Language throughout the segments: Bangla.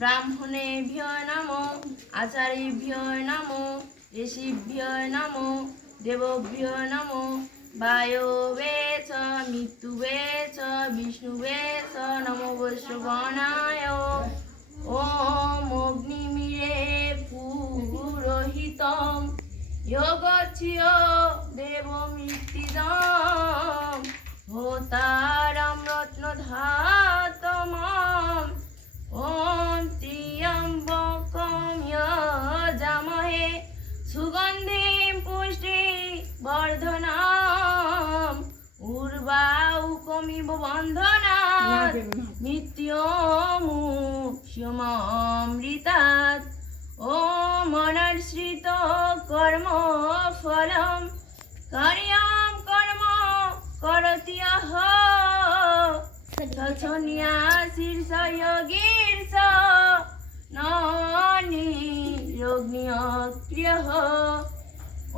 ব্রাহ্মণেভ্যো নমো, আচার্যেভ্যো নমো, ঋষিভ্যো নমো, দেবভ্যো নমো, বায়বে চ মৃত্যুবে চ বিষ্ণুবে চ নমো বৈষ্ণবায়। ওম অগ্নিমিরে পুরোহিতং যোগচ্ছিয় দেবমৃত্যুদং হোতারম রত্নধাতমম। ওম ত্র্যম্বকম যজামহে সুগন্ধিম পুষ্টিবর্ধনম উর্বাউকমিব বন্ধনাৎ মৃত্যুমুক্ষয়মৃতাৎ। ওম অনশ্রিত কর্ম ফলম কার্যম কর্ম করতি অহ শীর্ষয়োগীর্ষ নিরগ্নিয়ক্রিয়ঃ।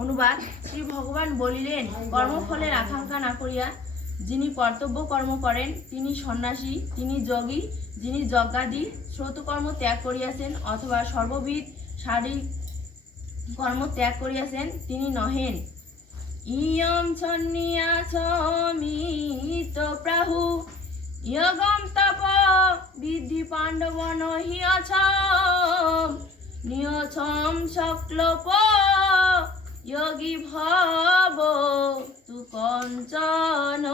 অনুবাদ: শ্রী ভগবান বলিলেন, কর্মফলের আকাঙ্ক্ষা না করিয়া যিনি কর্তব্য কর্ম করেন তিনি সন্ন্যাসী, তিনি যোগী। যিনি যজ্ঞাদি শ্রৌতকর্ম ত্যাগ করিয়াছেন অথবা সর্ববিধ শারীরিক কর্ম ত্যাগ করিয়াছেন তিনি নহেন। ইয়ং সন্ন্যাসমিত প্রাহু যোগম তপ বিদ্ধি পাণ্ডব নহিয়ছম নিয়ছম সকলোপ যোগী ভব তু কঞ্চন।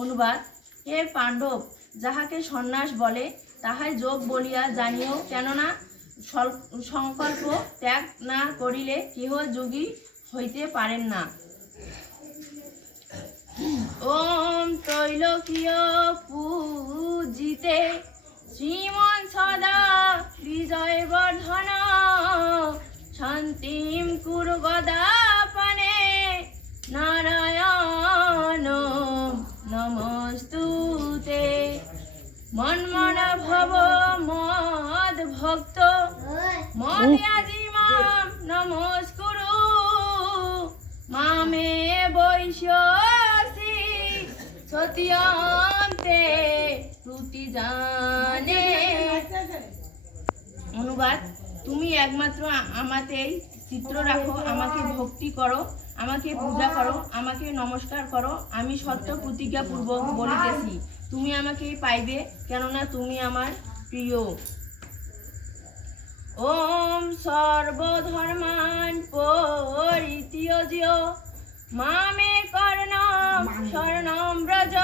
অনুবাদ: হে পাণ্ডব, যাহাকে সন্ন্যাস বলে তাহাই যোগ বলিয়া জানিও, কেননা সংকল্প ত্যাগ না করিলে কেহ যোগী হইতে পারেন না। ওম ত্রৈলোক্য পূজিতে শ্রীমন সদা বিজয়বর্ধন শান্তিম কুরু গদাপনে নারায়ণ নমস্তুতে। মন্মন ভব মদ ভক্ত মদ্যাজি মাম নমস্কুরু মামে বৈশ্যসি সত্যন্তে শ্রুতি জানে। অনুবাদ: তুমি একমাত্র আমাতেই চিত্র রাখো, আমাকে ভক্তি করো, আমাকে পূজা করো, আমাকে নমস্কার করো। আমি সত্য প্রতিজ্ঞা পূর্বক বলিতেছি, তুমি আমাকে পাইবে, কেননা তুমি আমার প্রিয়। ওম সর্বধর্মান পরিত্যজ্য মামে কর্ণম শরণম ব্রজ।